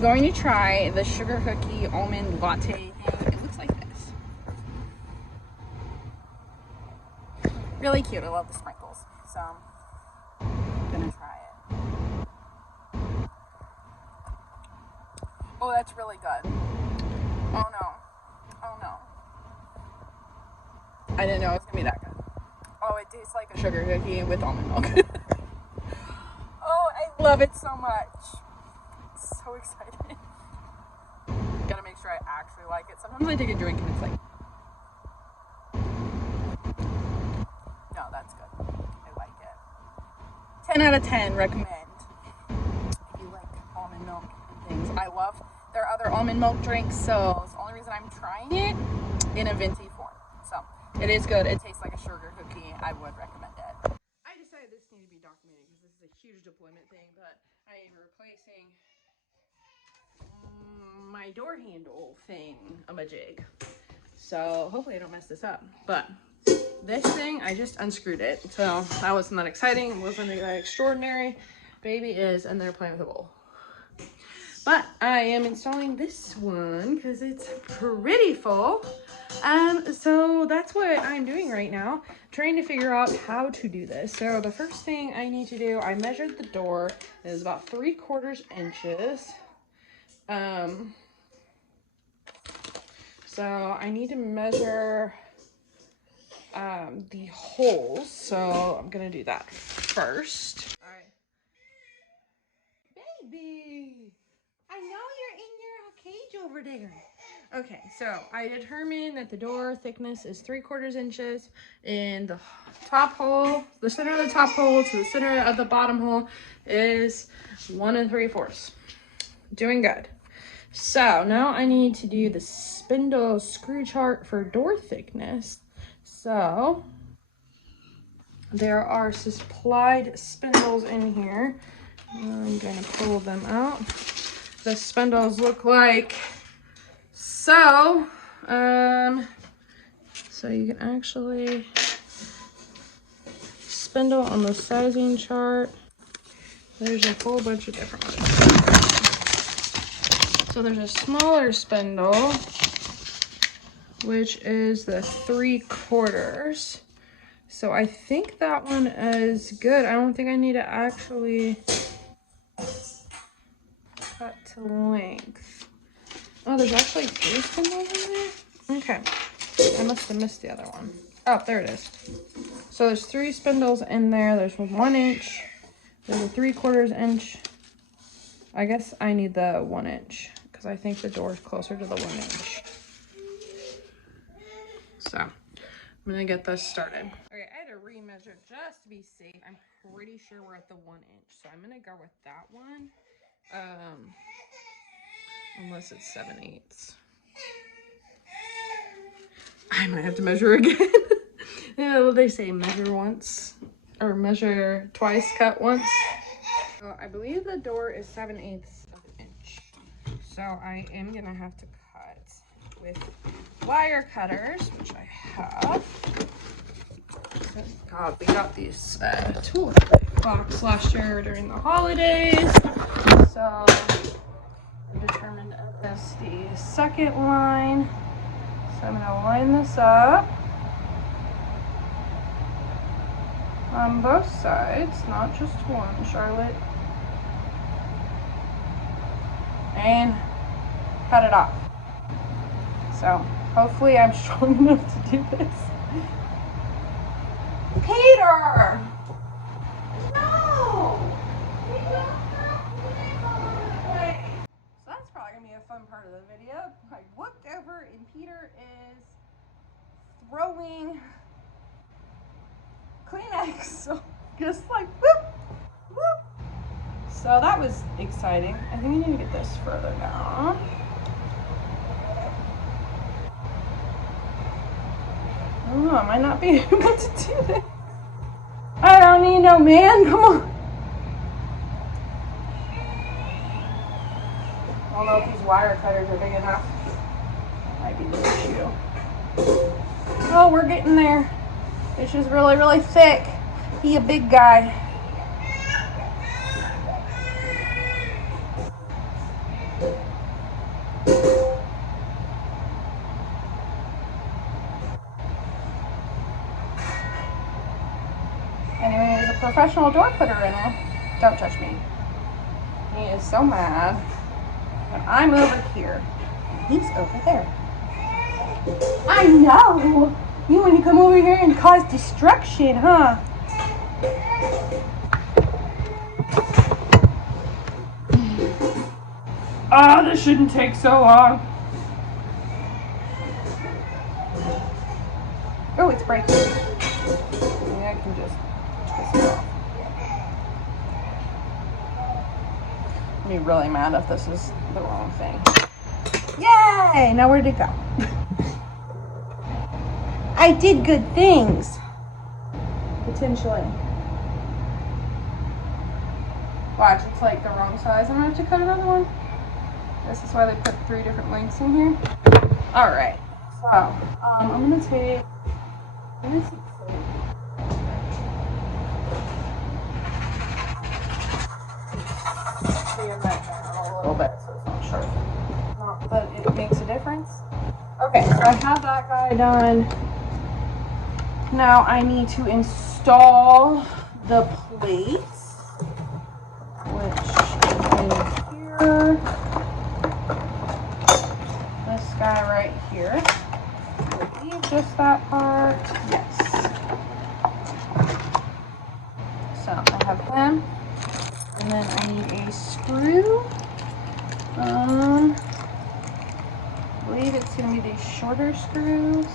I'm going to try the sugar cookie almond latte thing. It looks like this. Really cute. I love the sprinkles. So I'm gonna try it. Oh, that's really good. Oh no. Oh no. I didn't know it was gonna be that good. Oh, it tastes like a sugar cookie with almond milk. Oh, I love it so much. So excited. Gotta make sure I actually like it. Sometimes I take a drink and it's like, no, that's good. I like it. 10 out of 10 recommend. If you like almond milk and things. I love their other almond milk drinks, so it's the only reason I'm trying it in a venti form. So it is good. It tastes like a sugar cookie. I would recommend it. I decided this needed to be documented because this is a huge deployment thing, but I am replacing my door handle thing jig. So hopefully I don't mess this up. But this thing, I just unscrewed it. So that wasn't that exciting. It wasn't that extraordinary. Baby is, and they're playing with the bowl. But I am installing this one because it's pretty full. So that's what I'm doing right now, trying to figure out how to do this. So the first thing I need to do, I measured the door. It is about 3/4 inches. So I need to measure the holes. So I'm gonna do that first. All right, baby, I know you're in your cage over there. Okay, so I determined that the door thickness is 3/4 inches, and the top hole, the center of the top hole to the center of the bottom hole is 1 3/4. Doing good. So now I need to do the spindle screw chart for door thickness. So there are supplied spindles in here. I'm gonna pull them out. The spindles look like so. So you can actually spindle on the sizing chart. There's a whole bunch of different ones. So there's a smaller spindle, which is the 3/4. So I think that one is good. I don't think I need to actually cut to length. Oh, there's actually 3 spindles in there? Okay. I must have missed the other one. Oh, there it is. So there's 3 spindles in there. There's 1 inch. There's a 3/4 inch. I guess I need the 1 inch because I think the door is closer to the 1 inch. So I'm gonna get this started. Okay, I had to remeasure just to be safe. I'm pretty sure we're at the 1 inch, so I'm gonna go with that one. Unless it's 7/8. I might have to measure again. Yeah, well, they say measure once or measure twice, cut once. So I believe the door is 7/8 of an inch. So I am gonna have to cut with wire cutters, which I have. God, we got these tool box last year during the holidays. So I'm determined as the second line. So I'm gonna line this up on both sides, not just one, Charlotte. And cut it off. So hopefully I'm strong enough to do this. Peter! No! So that's probably gonna be a fun part of the video. I looked over and Peter is throwing Kleenex. So just like whoop, whoop. So that was exciting. I think I need to get this further down. I don't know, I might not be able to do this. I don't need no man, come on. I don't know if these wire cutters are big enough. Might be the issue. Oh, we're getting there. It's just really, really thick. He a big guy. Anyway, there's a professional door putter in there. Don't touch me. He is so mad. And I'm over here. He's over there. I know! You want to come over here and cause destruction, huh? Ah, this shouldn't take so long. Oh, it's breaking. Maybe I can just twist it off. I'll be really mad if this is the wrong thing. Yay! Now where'd it go? I did good things. Potentially. Watch, it's like the wrong size. I'm gonna have to cut another one. This is why they put 3 different lengths in here. Alright, so I'm gonna take, let me see. See if that a little bit so it's not sharp. Not that it makes a difference. Okay, so I have that guy done. Now I need to install the plates, which is in here. This guy right here. Leave just that part. Yes. So I have him, and then I need a screw. I believe it's going to be these shorter screws.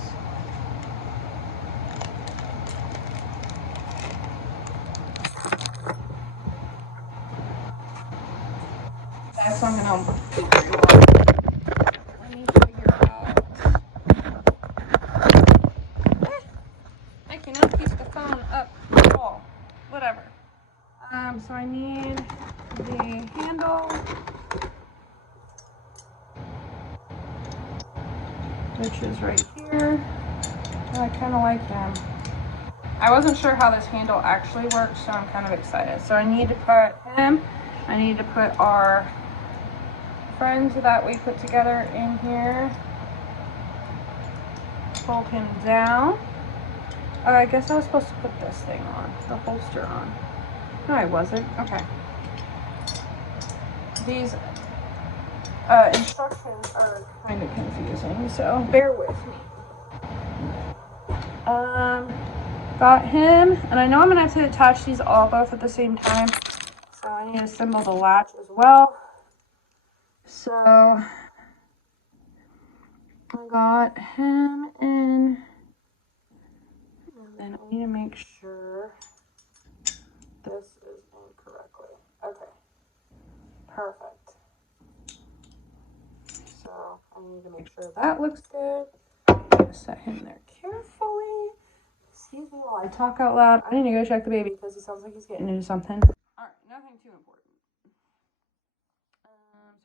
That's what I'm going to figure out. Let me figure out. I cannot keep the phone up at all. Whatever. So I need the handle, which is right here. Oh, I kind of like him. I wasn't sure how this handle actually works, so I'm kind of excited. So I need to put him, I need to put our friends that we put together in here. Hold him down. Oh, I guess I was supposed to put this thing on, the holster on. No, I wasn't. Okay. These instructions are kind of confusing, so bear with me. Got him, and I know I'm gonna have to attach these all both at the same time, so I need to assemble the latch as well. So I got him in, and then I need to make sure this is in correctly. Okay, perfect. So I need to make sure that looks good. I'm gonna set him there carefully. Excuse me while I talk out loud. I need to go check the baby because he sounds like he's getting into something. Alright, nothing too important. So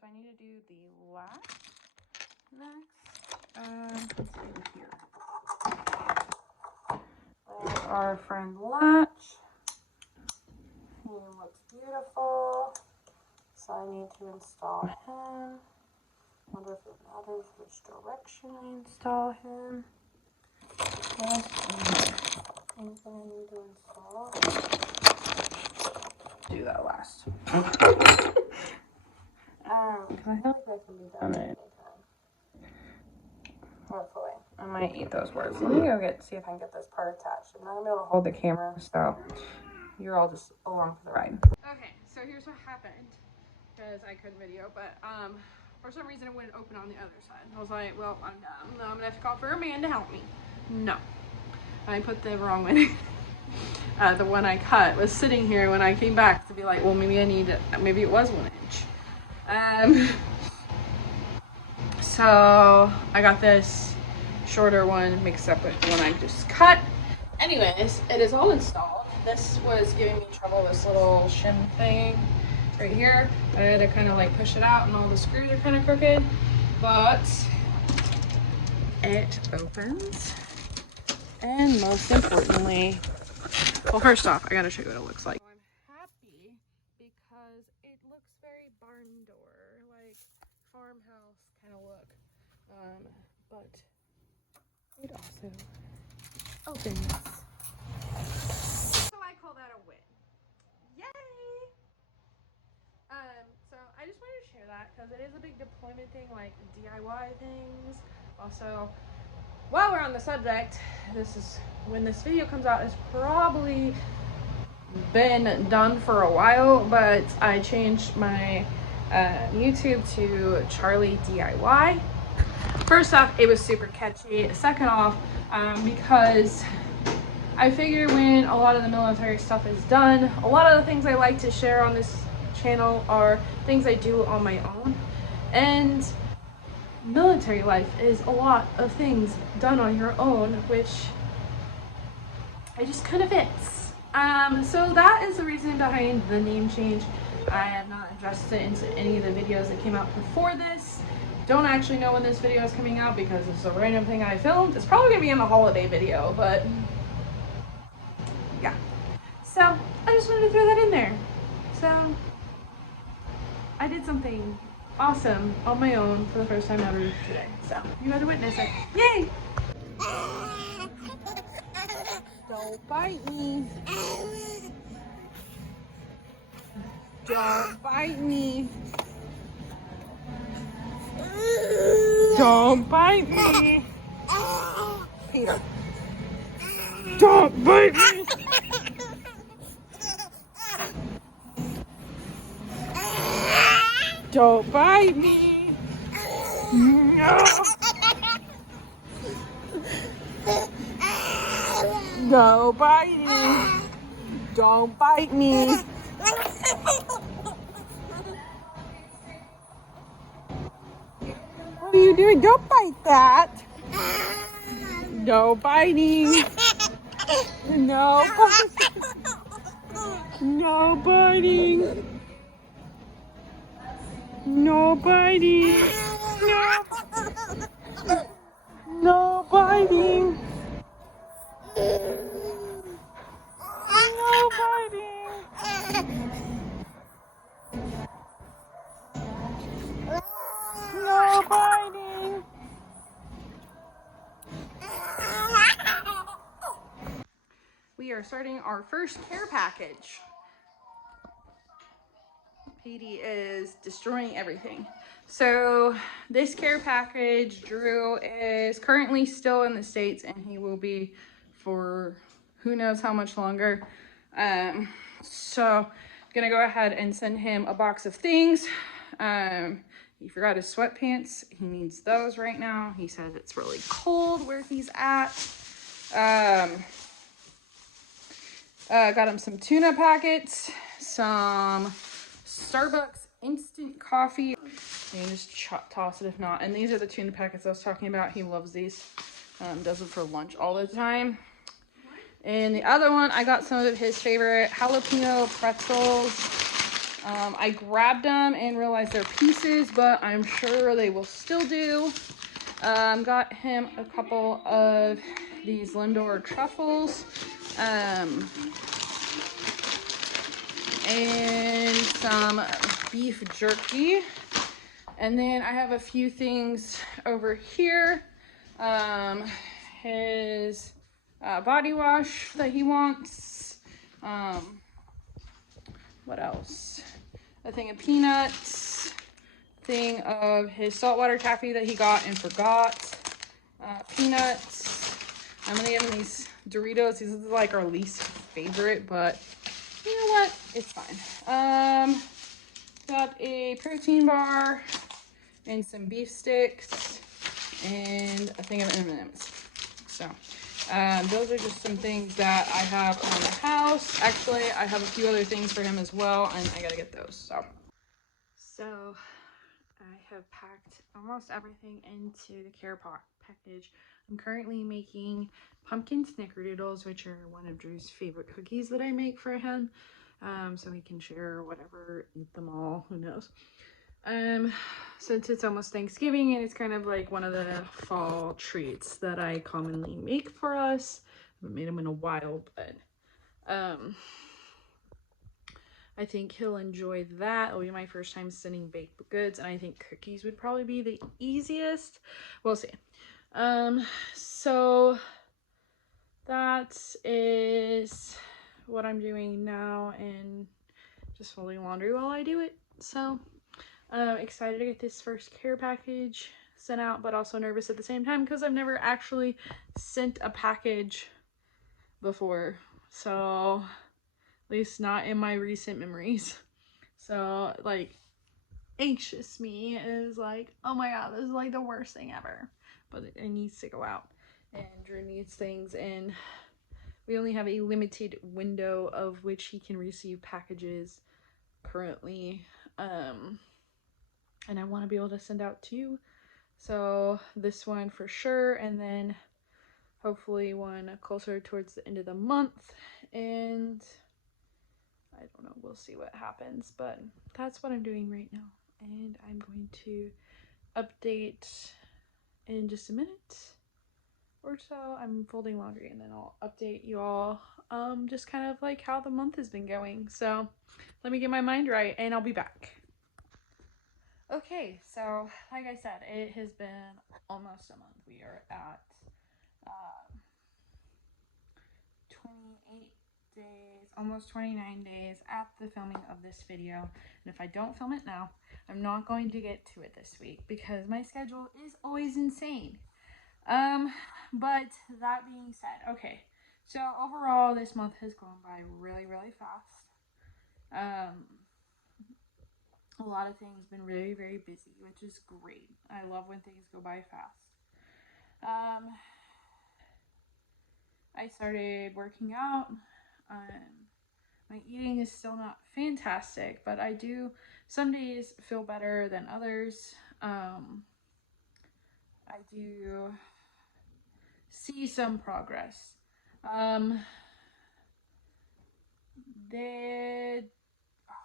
I need to do the latch next. Let's see here. There's our friend latch. He looks beautiful. So I need to install him. Wonder if it matters which direction I install him. Anything I need to install? Do that last. Because I feel like that can be done at any time. Hopefully. I might eat those words. Let me go see if I can get this part attached. I'm not going to be able to hold the camera, so you're all just along for the ride. Okay, so here's what happened. Because I couldn't video, but for some reason it wouldn't open on the other side. I was like, well, I'm dumb. No, I'm going to have to call for a man to help me. No. I put the wrong one. The one I cut was sitting here when I came back to be like, well, maybe I need, maybe it was 1 inch. So I got this shorter one mixed up with the one I just cut. Anyways, it is all installed. This was giving me trouble, this little shim thing right here. I had to kind of like push it out and all the screws are kind of crooked, but it opens. And most importantly, well, first off, I gotta show you what it looks like. I'm happy because it looks very barn door. Like, farmhouse kind of look. But it also opens. So I call that a win. Yay! So I just wanted to share that because it is a big deployment thing, like DIY things. Also, while we're on the subject, this is when this video comes out, it's probably been done for a while, but I changed my YouTube to Charlie DIY. First off, it was super catchy. Second off, because I figure when a lot of the military stuff is done, a lot of the things I like to share on this channel are things I do on my own, and military life is a lot of things done on your own, which it just kind of fits. So that is the reason behind the name change. I have not addressed it into any of the videos that came out before this. Don't actually know when this video is coming out because it's a random thing I filmed. It's probably gonna be in the holiday video, but yeah. So I just wanted to throw that in there. So I did something awesome on my own for the first time ever today. So you got to witness it. Yay! Don't bite me. Don't bite me. Don't bite me. Peter. Don't bite me. Don't bite me. No. No biting. Don't bite me. What are you doing? Don't bite that. No biting. No biting. No biting. No biting. No. No biting. No biting. No biting. We are starting our first care package. Petey is destroying everything. So this care package, Drew is currently still in the States and he will be for who knows how much longer. So I'm gonna go ahead and send him a box of things. He forgot his sweatpants. He needs those right now. He says it's really cold where he's at. Got him some tuna packets, some Starbucks instant coffee. You can just toss it if not. And these are the tuna packets I was talking about. He loves these. Does them for lunch all the time. And the other one, I got some of his favorite jalapeno pretzels. I grabbed them and realized they're pieces, but I'm sure they will still do. Got him a couple of these Lindor truffles. And some beef jerky. And then I have a few things over here. His body wash that he wants. What else? A thing of peanuts. Thing of his saltwater taffy that he got and forgot. Peanuts. I'm gonna give him these Doritos. These are like our least favorite, but you know what? It's fine. Got a protein bar and some beef sticks and a thing of M&Ms. So those are just some things that I have on the house. Actually, I have a few other things for him as well, and I gotta get those. So I have packed almost everything into the care package. I'm currently making pumpkin Snickerdoodles, which are one of Drew's favorite cookies that I make for him. So he can share whatever, eat them all, who knows. Since it's almost Thanksgiving and it's kind of like one of the fall treats that I commonly make for us. I haven't made them in a while, but I think he'll enjoy that. It'll be my first time sending baked goods, and I think cookies would probably be the easiest. We'll see. So that is what I'm doing now, and just folding laundry while I do it. So excited to get this first care package sent out, but also nervous at the same time because I've never actually sent a package before. So at least not in my recent memories. So like anxious me is like, oh my god, this is like the worst thing ever. But it needs to go out, and Drew needs things, and we only have a limited window of which he can receive packages currently. And I want to be able to send out to you. So this one for sure, and then hopefully one closer towards the end of the month, and I don't know, we'll see what happens, but that's what I'm doing right now, and I'm going to update in just a minute or so. I'm folding laundry, and then I'll update you all just kind of like how the month has been going. So let me get my mind right, and I'll be back. Okay, so like I said, it has been almost a month. We are at 28 days, almost 29 days at the filming of this video. And if I don't film it now, I'm not going to get to it this week because my schedule is always insane. But that being said, okay, so overall this month has gone by really, really fast. A lot of things been very, very busy, which is great. I love when things go by fast. I started working out. My eating is still not fantastic, but I do some days feel better than others. I do see some progress. The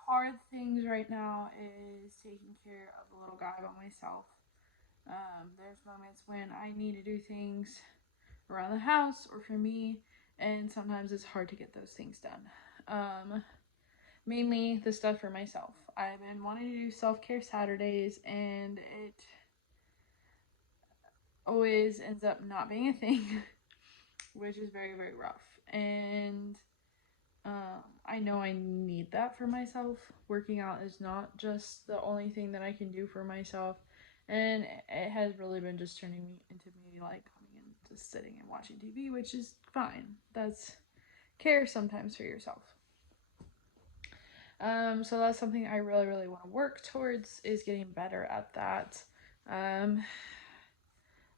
hard things right now is taking care of the little guy by myself. There's moments when I need to do things around the house or for me, and sometimes it's hard to get those things done. Mainly the stuff for myself. I've been wanting to do self-care Saturdays, and it always ends up not being a thing, which is very, very rough. And I know I need that for myself. Working out is not just the only thing that I can do for myself, and it has really been just turning me into maybe like coming and just sitting and watching TV, which is fine. That's care sometimes for yourself. So that's something I really, really want to work towards, is getting better at that.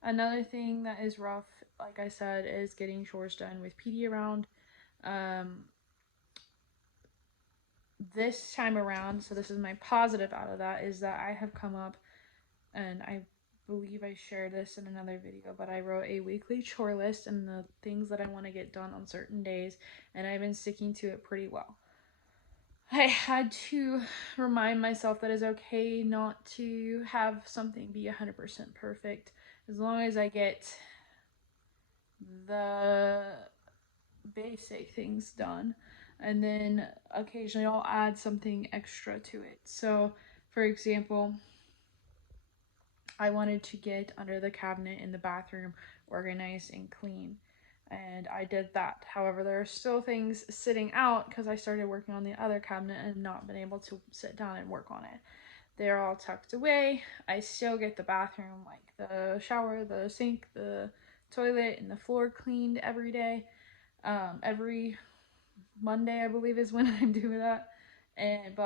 Another thing that is rough, like I said, is getting chores done with PD around. This time around, so this is my positive out of that, is that I have come up, and I believe I shared this in another video, but I wrote a weekly chore list and the things that I want to get done on certain days, and I've been sticking to it pretty well. I had to remind myself that it's okay not to have something be 100% perfect, as long as I get the basic things done, and then occasionally I'll add something extra to it. So for example, I wanted to get under the cabinet in the bathroom organized and clean, and I did that. However, there are still things sitting out because I started working on the other cabinet and not been able to sit down and work on it. They're all tucked away. I still get the bathroom, like the shower, the sink, the toilet, and the floor cleaned every day. Every Monday, I believe, is when I do that. And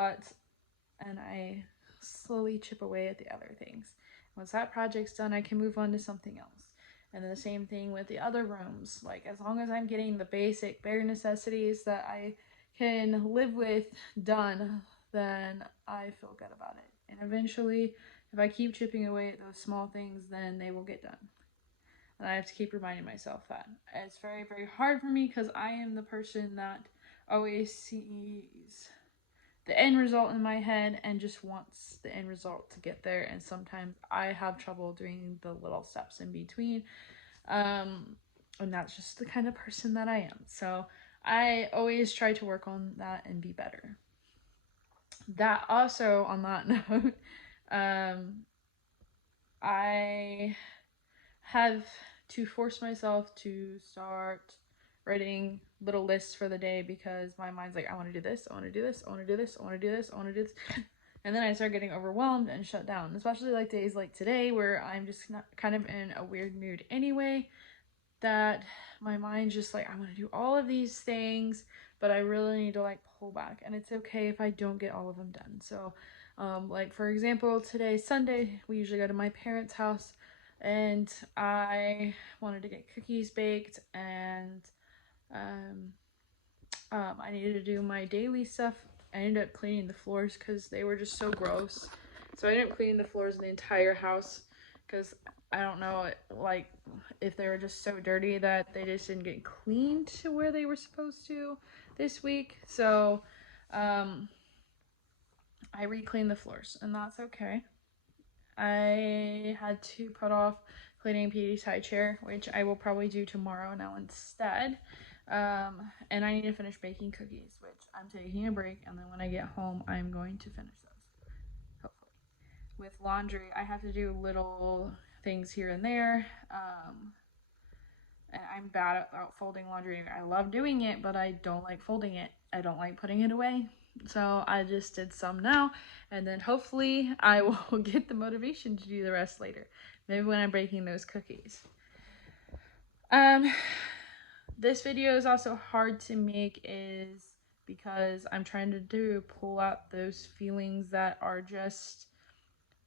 I slowly chip away at the other things. Once that project's done, I can move on to something else. And the same thing with the other rooms. Like, as long as I'm getting the basic bare necessities that I can live with done, then I feel good about it. And eventually, if I keep chipping away at those small things, then they will get done. And I have to keep reminding myself that. It's very, very hard for me because I am the person that always sees the end result in my head and just wants the end result to get there, and sometimes I have trouble doing the little steps in between, and that's just the kind of person that I am. So I always try to work on that and be better. that also, on that note, I have to force myself to start writing little lists for the day because my mind's like, I want to do this, I want to do this, I want to do this, I want to do this, I want to do this. And then I start getting overwhelmed and shut down, especially like days like today where I'm just not, kind of in a weird mood anyway, that my mind's just like, I want to do all of these things, but I really need to like pull back. And it's okay if I don't get all of them done. So, like for example, today's Sunday, we usually go to my parents' house, and I wanted to get cookies baked, and I needed to do my daily stuff. I ended up cleaning the floors because they were just so gross. So I ended up cleaning the floors in the entire house because I don't know, like, if they were just so dirty that they just didn't get cleaned to where they were supposed to this week. So I re-cleaned the floors, and that's okay. I had to put off cleaning Petey's high chair, which I will probably do tomorrow now instead. And I need to finish baking cookies, which I'm taking a break, and then when I get home, I'm going to finish those, hopefully. With laundry, I have to do little things here and there. And I'm bad about folding laundry. I love doing it, but I don't like folding it. I don't like putting it away. So I just did some now, and then hopefully I will get the motivation to do the rest later. Maybe when I'm baking those cookies. This video is also hard to make is because I'm trying to pull out those feelings that are just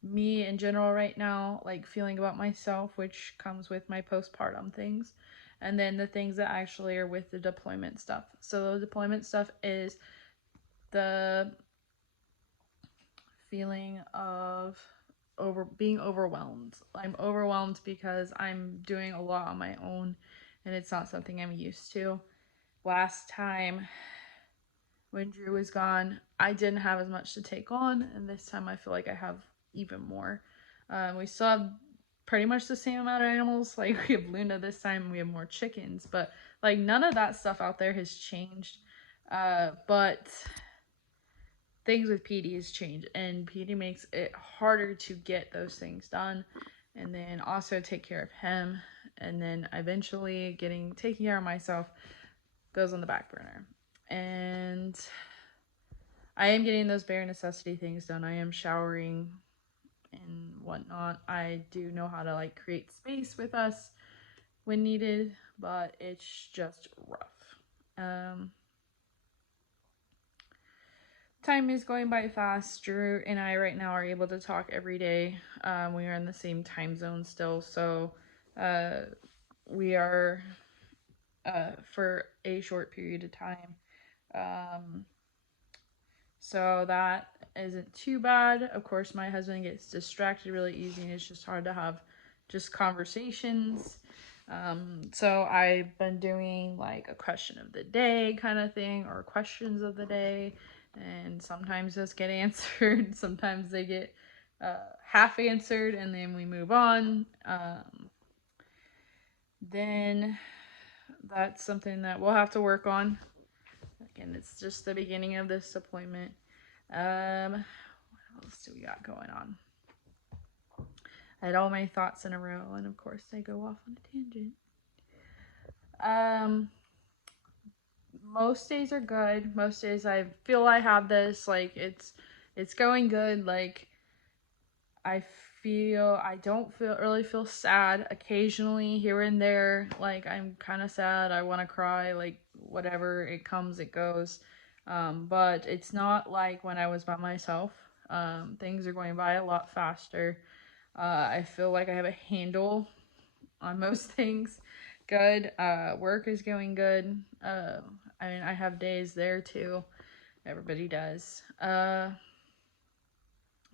me in general right now, like feeling about myself, which comes with my postpartum things, and then the things that actually are with the deployment stuff. So the deployment stuff is the feeling of being overwhelmed. I'm overwhelmed because I'm doing a lot on my own, and it's not something I'm used to. Last time when Drew was gone, I didn't have as much to take on, and this time I feel like I have even more. We still have pretty much the same amount of animals. Like, we have Luna this time, we have more chickens, but like none of that stuff out there has changed. But things with PD has changed, and PD makes it harder to get those things done, and then also take care of him, and then eventually taking care of myself goes on the back burner. And I am getting those bare necessity things done. I am showering and whatnot. I do know how to like create space with us when needed, but it's just rough. Time is going by fast. Drew and I right now are able to talk every day. We are in the same time zone still, so we are for a short period of time. So that isn't too bad. Of course, my husband gets distracted really easy, and it's just hard to have just conversations. So I've been doing like a question of the day kind of thing, or questions of the day, and sometimes those get answered, sometimes they get half answered, and then we move on. Then that's something that we'll have to work on. Again, it's just the beginning of this deployment. What else do we got going on? I had all my thoughts in a row, and of course I go off on a tangent. Most days are good. Most days I feel I have this, like it's going good. Like I don't really feel sad. Occasionally here and there, like I'm kind of sad, I want to cry, like whatever, it comes, it goes. But it's not like when I was by myself. Things are going by a lot faster. I feel like I have a handle on most things. Good. Work is going good. I mean, I have days there too. Everybody does.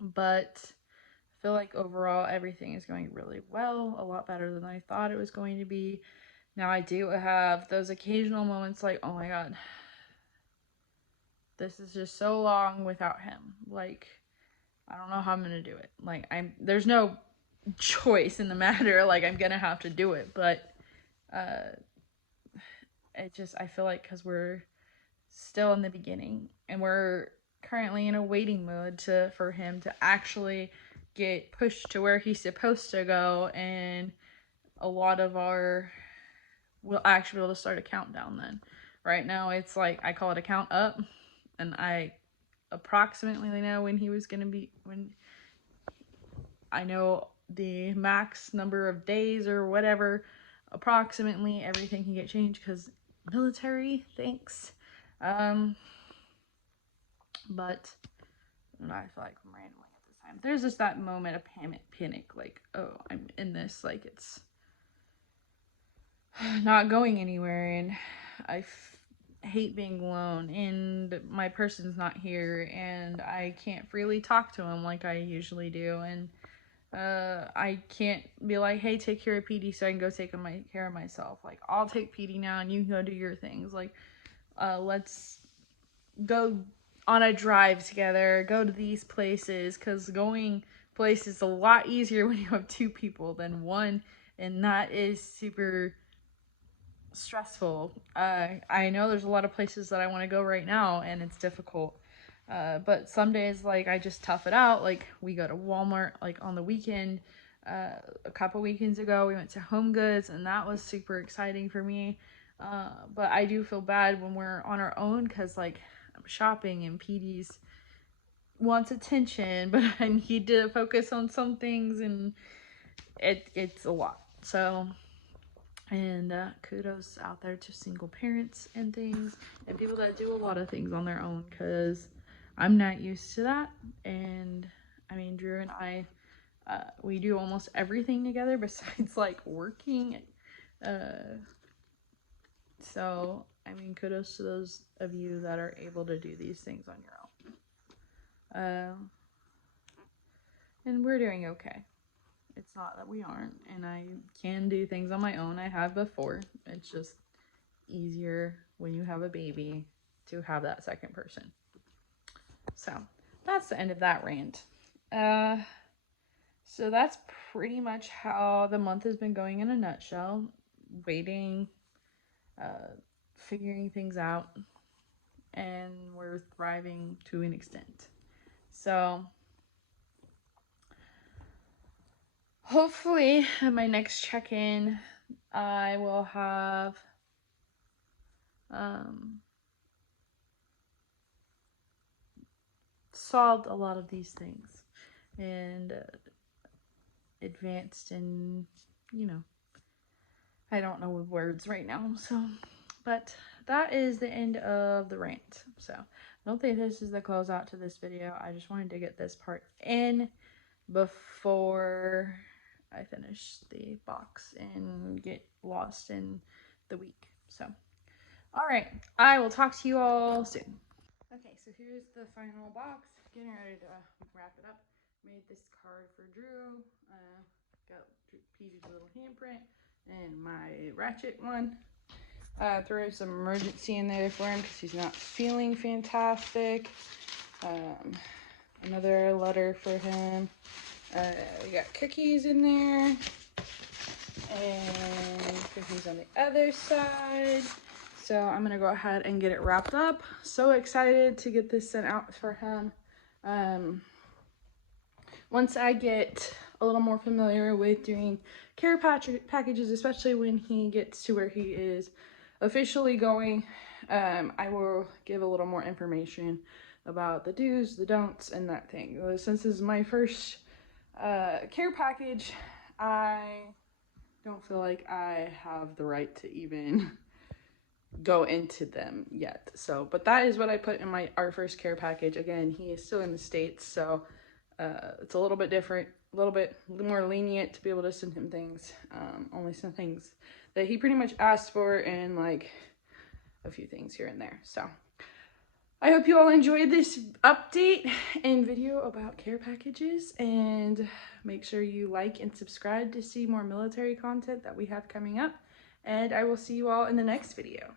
But I feel like overall everything is going really well, a lot better than I thought it was going to be. Now I do have those occasional moments like, oh my god, this is just so long without him. Like, I don't know how I'm gonna do it. Like, there's no choice in the matter. Like, I'm gonna have to do it, but I feel like because we're still in the beginning, and we're currently in a waiting mode for him to actually get pushed to where he's supposed to go, and a lot of we'll actually be able to start a countdown then. Right now it's like, I call it a count up, and I approximately know when I know the max number of days or whatever, approximately everything can get changed because military, thanks. But I feel like I'm rambling at this time. There's just that moment of panic, like, oh, I'm in this, like it's not going anywhere, and I hate being alone, and my person's not here, and I can't freely talk to him like I usually do, and I can't be like, hey, take care of PD so I can go take care of myself. Like, I'll take PD now and you can go do your things. Like, let's go on a drive together, go to these places, because going places is a lot easier when you have two people than one, and that is super stressful. I know there's a lot of places that I want to go right now, and it's difficult. But some days, like, I just tough it out. Like, we go to Walmart, like, on the weekend. A couple weekends ago, we went to Home Goods, and that was super exciting for me. But I do feel bad when we're on our own, because, like, I'm shopping, and PD's wants attention, but I need to focus on some things, and it's a lot. So, and kudos out there to single parents and things, and people that do a lot of things on their own, because I'm not used to that. And I mean, Drew and I, we do almost everything together besides like working. So I mean, kudos to those of you that are able to do these things on your own. And we're doing okay. It's not that we aren't, and I can do things on my own. I have before. It's just easier when you have a baby to have that second person. So that's the end of that rant. So that's pretty much how the month has been going in a nutshell. Waiting, figuring things out, and we're thriving to an extent. So hopefully at my next check-in, I will have solved a lot of these things and advanced in, I don't know words right now. So, but that is the end of the rant. So I don't think this is the closeout to this video. I just wanted to get this part in before I finish the box and get lost in the week. So, all right, I will talk to you all soon. Okay, so here's the final box. Getting ready to wrap it up. Made this card for Drew. Got Petey's little handprint and my ratchet one. Threw some emergency in there for him because he's not feeling fantastic. Another letter for him. We got cookies in there. And cookies on the other side. So I'm going to go ahead and get it wrapped up. So excited to get this sent out for him. Once I get a little more familiar with doing care packages, especially when he gets to where he is officially going, I will give a little more information about the do's, the don'ts, and that thing. Since this is my first care package, I don't feel like I have the right to even go into them yet. So, but that is what I put in our first care package. Again, he is still in the States, so it's a little bit different, a little bit more lenient to be able to send him things. Only some things that he pretty much asked for, and like a few things here and there. So I hope you all enjoyed this update and video about care packages, and make sure you like and subscribe to see more military content that we have coming up, and I will see you all in the next video.